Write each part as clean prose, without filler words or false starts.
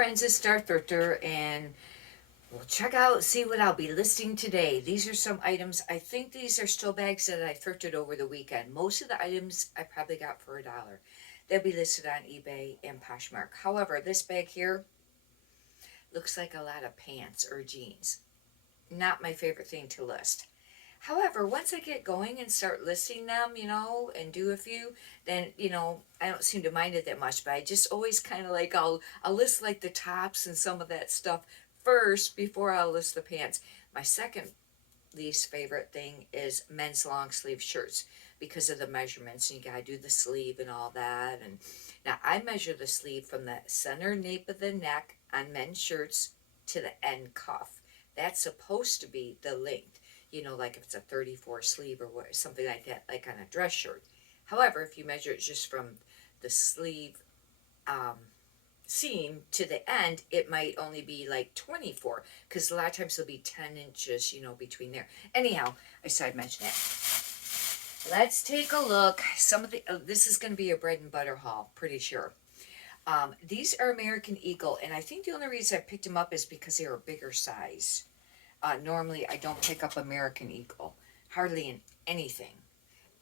friends, it's Star Thrifter, and we'll check out, see what I'll be listing today. These are some items. I think these are still bags that I thrifted over the weekend. Most of the items I probably got for $1. They'll be listed on eBay and Poshmark. However, this bag here looks like a lot of pants or jeans. Not my favorite thing to list. However, once I get going and start listing them, and do a few, then, I don't seem to mind it that much, but I just always kind of like, I'll list like the tops and some of that stuff first before I'll list the pants. My second least favorite thing is men's long sleeve shirts because of the measurements, and you gotta do the sleeve and all that. And now I measure the sleeve from the center nape of the neck on men's shirts to the end cuff. That's supposed to be the length, like if it's a 34 sleeve or something like that, like on a dress shirt. However, if you measure it just from the sleeve um, seam to the end, it might only be like 24, because a lot of times there'll be 10 inches, between there. Anyhow, I said I'd mention that. Let's take a look. Some of the, this is going to be a bread and butter haul, pretty sure. These are American Eagle, and I think the only reason I picked them up is because they were a bigger size. Normally, I don't pick up American Eagle, hardly in anything.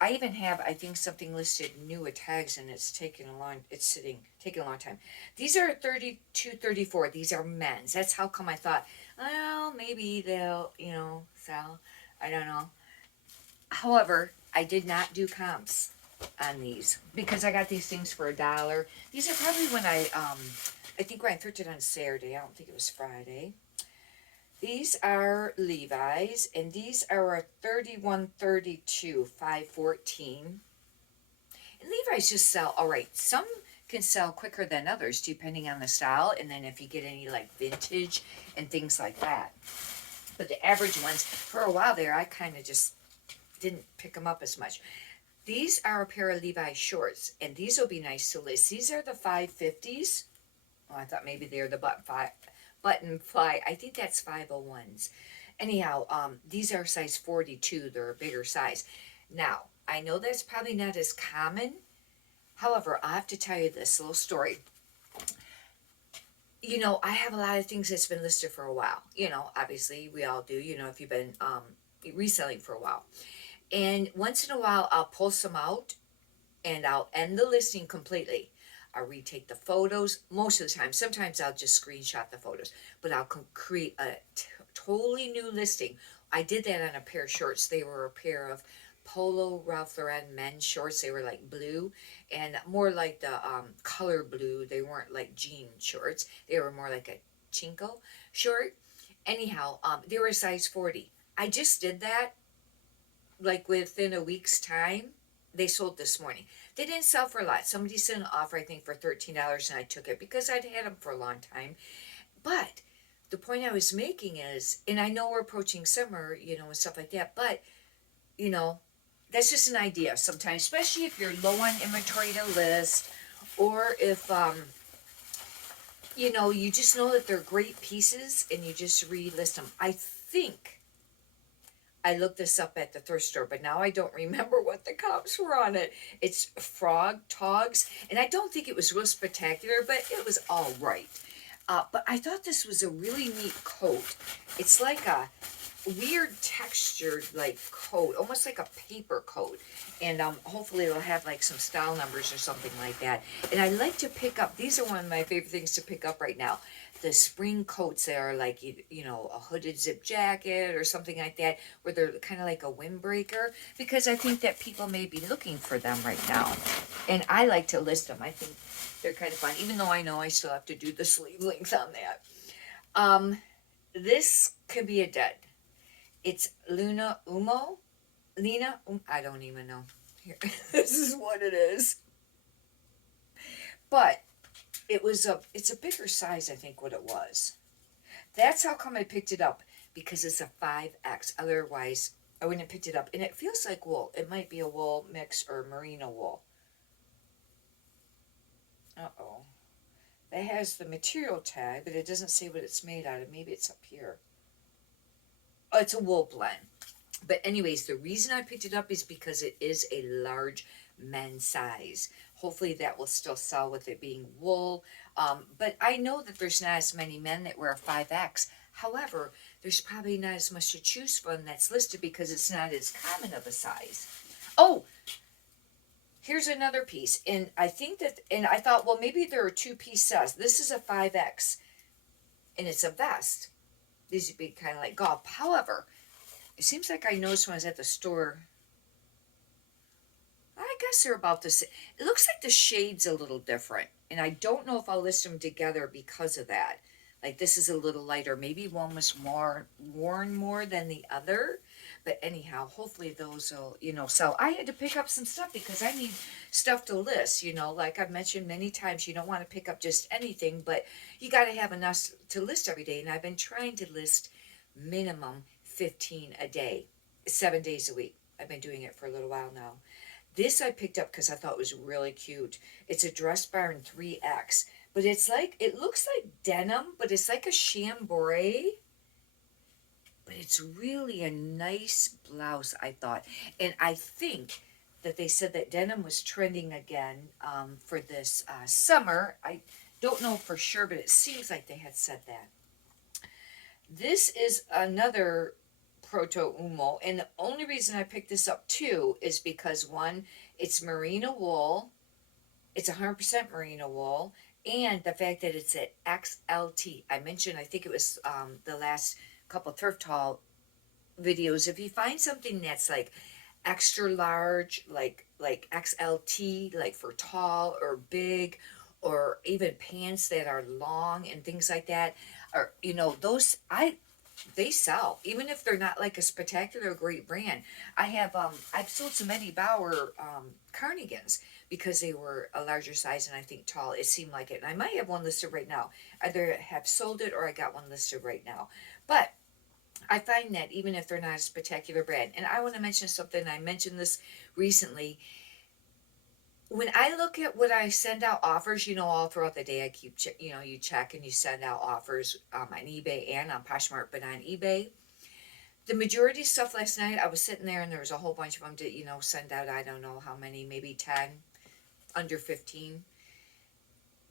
I even have, I think, something listed new with tags, and it's taking a long time. These are 32, 34. These are men's. That's how come I thought, well, maybe they'll, sell. I don't know. However, I did not do comps on these because I got these things for $1. These are probably when I think when I thrifted on Saturday. I don't think it was Friday. These are Levi's, and these are a 3132 514. And Levi's just sell, all right, some can sell quicker than others depending on the style, and then if you get any like vintage and things like that. But the average ones, for a while there, I kind of just didn't pick them up as much. These are a pair of Levi's shorts, and these will be nice to list. These are the 550s. Oh, I thought maybe they're the button fly. I think that's 501s. Anyhow, these are size 42. They're a bigger size. Now, I know that's probably not as common. However, I have to tell you this little story. I have a lot of things that's been listed for a while. Obviously we all do, if you've been reselling for a while. And once in a while, I'll pull some out and I'll end the listing completely. I'll retake the photos most of the time. Sometimes I'll just screenshot the photos, but I'll create a totally new listing. I did that on a pair of shorts. They were a pair of Polo Ralph Lauren men's shorts. They were like blue and more like the color blue. They weren't like jean shorts. They were more like a chinko short. Anyhow, they were a size 40. I just did that like within a week's time. They sold this morning. They didn't sell for a lot. Somebody sent an offer, I think, for $13, and I took it because I'd had them for a long time. But the point I was making is, and I know we're approaching summer, and stuff like that, but, that's just an idea sometimes, especially if you're low on inventory to list, or if, you just know that they're great pieces and you just relist them. I think I looked this up at the thrift store, but now I don't remember what the comps were on it. It's Frog Togs, and I don't think it was real spectacular, but it was all right. But I thought this was a really neat coat. It's like a weird textured like coat, almost like a paper coat. And hopefully it'll have like some style numbers or something like that. And I like to pick up, these are one of my favorite things to pick up right now. The spring coats that are like, a hooded zip jacket or something like that, where they're kind of like a windbreaker, because I think that people may be looking for them right now. And I like to list them. I think they're kind of fun, even though I know I still have to do the sleeve length on that. This could be a dud. It's Lena, I don't even know. Here, this is what it is. But it's a bigger size, I think, what it was. That's how come I picked it up, because it's a 5X. Otherwise, I wouldn't have picked it up. And it feels like wool. It might be a wool mix or merino wool. Uh-oh. That has the material tag, but it doesn't say what it's made out of. Maybe it's up here. Oh, it's a wool blend. But anyways, the reason I picked it up is because it is a large men's size. Hopefully that will still sell with it being wool. But I know that there's not as many men that wear 5X. However, there's probably not as much to choose from that's listed because it's not as common of a size. Oh, here's another piece. And I think that, and I thought, well, maybe there are two-piece sets. This is a 5X, and it's a vest. These would be kind of like golf. However, it seems like I noticed when I was at the store, I guess they're about the same. It looks like the shade's a little different, and I don't know if I'll list them together because of that. Like this is a little lighter. Maybe one was more worn more than the other. But anyhow, hopefully those will, sell. I had to pick up some stuff because I need stuff to list, like I've mentioned many times, you don't want to pick up just anything, but you got to have enough to list every day. And I've been trying to list minimum 15 a day, 7 days a week. I've been doing it for a little while now. This I picked up because I thought it was really cute. It's a dress bar in 3X, but it looks like denim, but it's like a chambray. But it's really a nice blouse, I thought. And I think that they said that denim was trending again for this summer. I don't know for sure, but it seems like they had said that. This is another Proto Umo, and the only reason I picked this up too is because one, it's merino wool, it's 100% merino wool, and the fact that it's at XLT. I mentioned, I think it was the last couple thrift haul videos. If you find something that's like extra large, like XLT, like for tall or big, or even pants that are long and things like that, or those they sell even if they're not like a spectacular great brand. I've sold some Eddie Bauer cardigans because they were a larger size and I think tall. It seemed like it, and I might have one listed right now. Either have sold it or I got one listed right now. But I find that even if they're not a spectacular brand, and I want to mention something. I mentioned this recently. When I look at what I send out offers, all throughout the day, I keep, you check and you send out offers on eBay and on Poshmark, but on eBay, the majority of stuff last night, I was sitting there and there was a whole bunch of them to, send out. I don't know how many, maybe 10, under 15.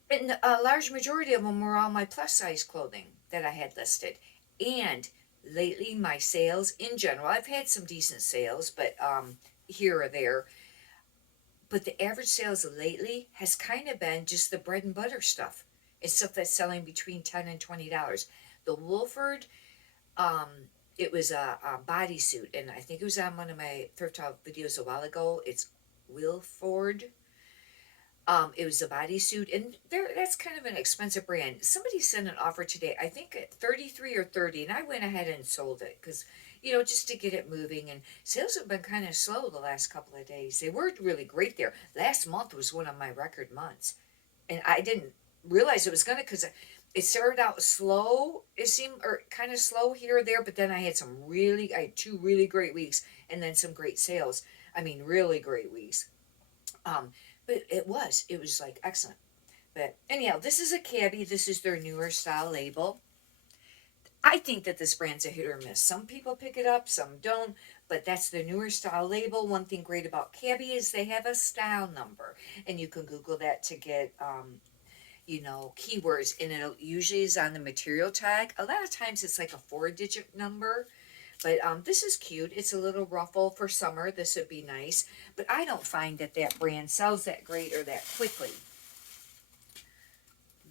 And a large majority of them were all my plus size clothing that I had listed. And lately, my sales in general, I've had some decent sales, but here or there, but the average sales lately has kind of been just the bread and butter stuff. It's stuff that's selling between $10 and $20. The Wolford, um, it was a bodysuit, and I think it was on one of my thrift talk videos a while ago. It's Wilford. It was a bodysuit, and that's kind of an expensive brand. Somebody sent an offer today, I think at 33 or 30, and I went ahead and sold it because, just to get it moving. And sales have been kind of slow the last couple of days. They weren't really great there. Last month was one of my record months, and I didn't realize it was gonna because it started out slow. It seemed or kind of slow here or there, but then I had I had 2 really great weeks, and then some great sales. I mean, really great weeks. But it was like excellent. But anyhow, this is a cabbie. This is their newer style label. I think that this brand's a hit or miss. Some people pick it up, some don't, but that's the newer style label. One thing great about cabbie is they have a style number, and you can Google that to get, keywords, and it usually is on the material tag. A lot of times it's like a 4-digit number. But this is cute. It's a little ruffle for summer. This would be nice. But I don't find that brand sells that great or that quickly.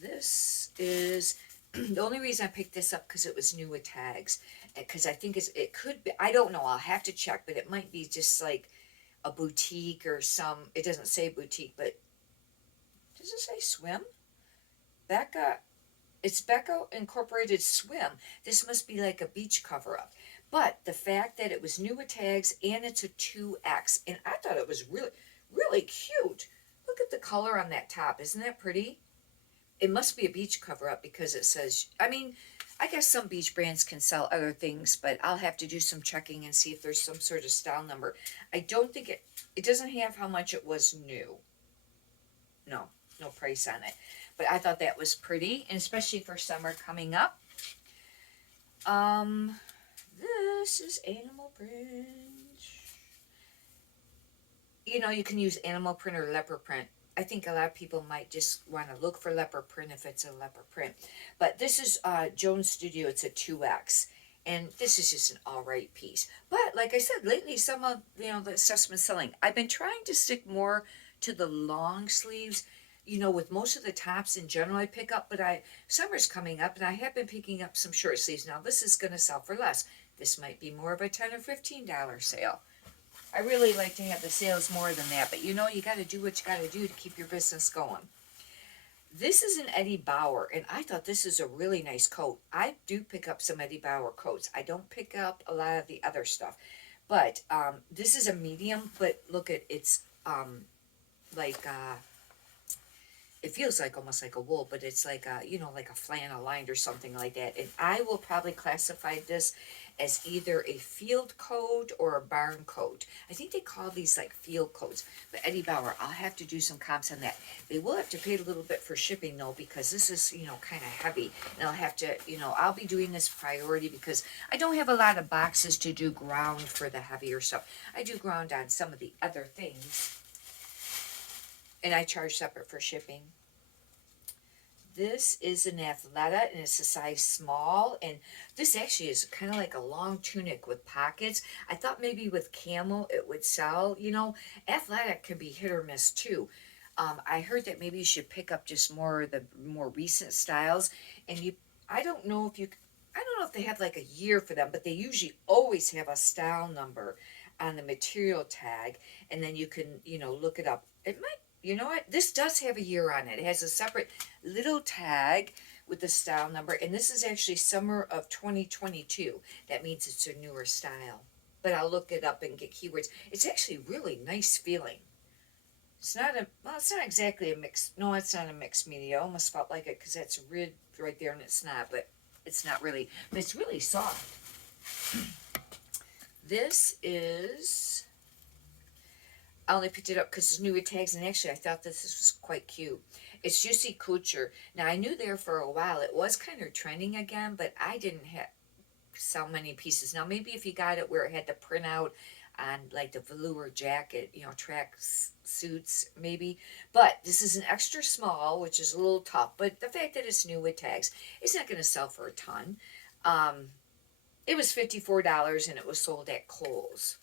This is the only reason I picked this up because it was new with tags. Because I think it could be, I don't know, I'll have to check, but it might be just like a boutique or it doesn't say boutique, but does it say swim? It's Becca Incorporated Swim. This must be like a beach cover-up. But the fact that it was new with tags and it's a 2X, and I thought it was really, really cute. Look at the color on that top. Isn't that pretty? It must be a beach cover-up because it says, I guess some beach brands can sell other things, but I'll have to do some checking and see if there's some sort of style number. I don't think it doesn't have how much it was new. No price on it. But I thought that was pretty, and especially for summer coming up. This is animal print. You can use animal print or leopard print. I think a lot of people might just want to look for leopard print if it's a leopard print. But this is Jones Studio. It's a 2X. And this is just an alright piece. But like I said, lately some of the stuff's been selling. I've been trying to stick more to the long sleeves. With most of the tops in general I pick up, but summer's coming up and I have been picking up some short sleeves. Now this is gonna sell for less. This might be more of a $10 or $15 sale. I really like to have the sales more than that, but you gotta do what you gotta do to keep your business going. This is an Eddie Bauer, and I thought this is a really nice coat. I do pick up some Eddie Bauer coats. I don't pick up a lot of the other stuff. But this is a medium, but look at it's like it feels like almost like a wool, but it's like like a flannel lined or something like that. And I will probably classify this as either a field coat or a barn coat. I think they call these like field coats. But Eddie Bauer, I'll have to do some comps on that. They will have to pay a little bit for shipping though, because this is, kind of heavy. And I'll have to, I'll be doing this priority because I don't have a lot of boxes to do ground for the heavier stuff. I do ground on some of the other things. And I charge separate for shipping. This is an Athleta, and it's a size small, and this actually is kind of like a long tunic with pockets. I thought maybe with camel it would sell. Athleta can be hit or miss too. I heard that maybe you should pick up just the more recent styles, and I don't know if they have like a year for them, but they usually always have a style number on the material tag, and then you can look it up. It might. You know what? This does have a year on it. It has a separate little tag with the style number. And this is actually summer of 2022. That means it's a newer style. But I'll look it up and get keywords. It's actually really nice feeling. It's not exactly a mix. No, it's not a mixed media. I almost felt like it because that's rid right there and it's not. But it's not really. But it's really soft. This is... I only picked it up because it's newer tags, and actually I thought this was quite cute. It's Juicy Couture. Now, I knew there for a while it was kind of trending again, but I didn't sell many pieces. Now, maybe if you got it where it had the printout on, like, the velour jacket, track suits, maybe. But this is an extra small, which is a little tough. But the fact that it's new with tags, it's not going to sell for a ton. It was $54, and it was sold at Kohl's.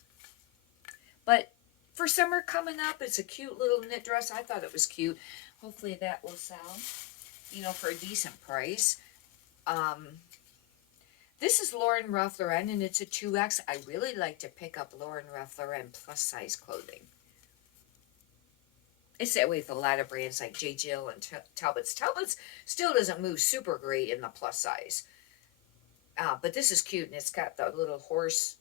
But... for summer coming up, it's a cute little knit dress. I thought it was cute. Hopefully that will sell, for a decent price. This is Lauren Ralph Lauren, and it's a 2X. I really like to pick up Lauren Ralph Lauren plus size clothing. It's that way with a lot of brands like J. Jill and Talbot's. Talbot's still doesn't move super great in the plus size. But this is cute, and it's got the little horse.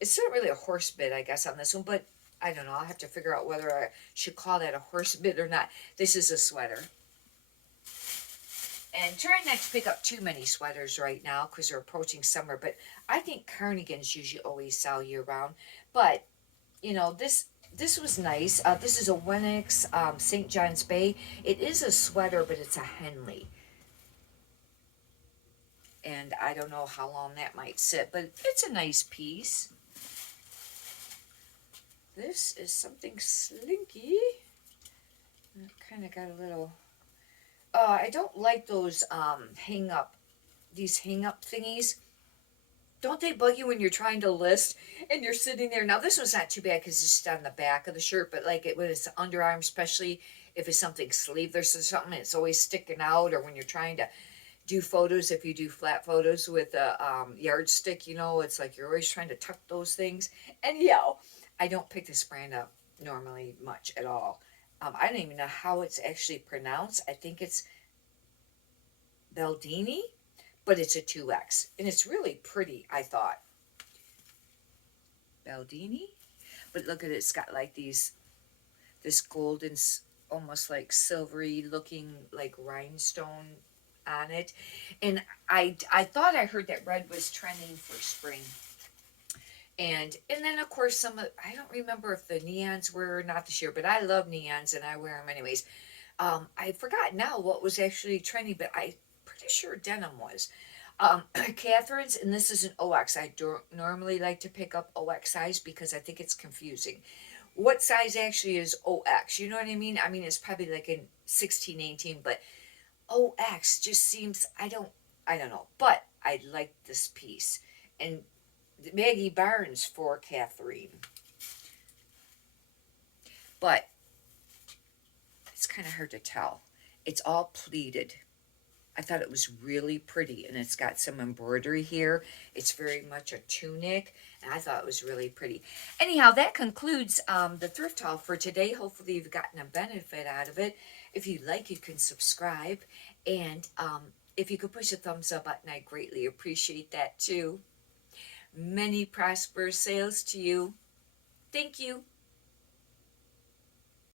It's not really a horse bit, I guess, on this one, but I don't know. I'll have to figure out whether I should call that a horse bit or not. This is a sweater. And trying not to pick up too many sweaters right now because we're approaching summer. But I think cardigans usually always sell year round. But, this was nice. This is a Wenix St. John's Bay. It is a sweater, but it's a Henley. And I don't know how long that might sit. But it's a nice piece. This is something slinky. It kind of got a little... I don't like those these hang-up thingies. Don't they bug you when you're trying to list and you're sitting there? Now, this one's not too bad because it's just on the back of the shirt, but like when it's underarm, especially if it's something sleeveless or something, it's always sticking out, or when you're trying to do photos, if you do flat photos with a yardstick, it's like you're always trying to tuck those things. And I don't pick this brand up normally much at all. I don't even know how it's actually pronounced. I think it's Baldini, but it's a 2X. And it's really pretty, I thought. Baldini? But look at it. It's got like this golden, almost like silvery looking like rhinestone on it. And I thought I heard that red was trending for spring. And then, of course, I don't remember if the neons were or not this year, but I love neons, and I wear them anyways. I forgot now what was actually trending, but I'm pretty sure denim was. Catherine's, and this is an OX. I don't normally like to pick up OX size because I think it's confusing. what size actually is OX? You know what I mean? I mean, it's probably like in 16, 18, but OX just seems, I don't know, but I like this piece. And Maggie Barnes for Catherine, but it's kind of hard to tell. It's all pleated. I thought it was really pretty, and it's got some embroidery here. It's very much a tunic, and I thought it was really pretty. Anyhow, that concludes the thrift haul for today. Hopefully you've gotten a benefit out of it. If you like, you can subscribe, and if you could push a thumbs up button, I greatly appreciate that too. Many prosperous sales to you. Thank you.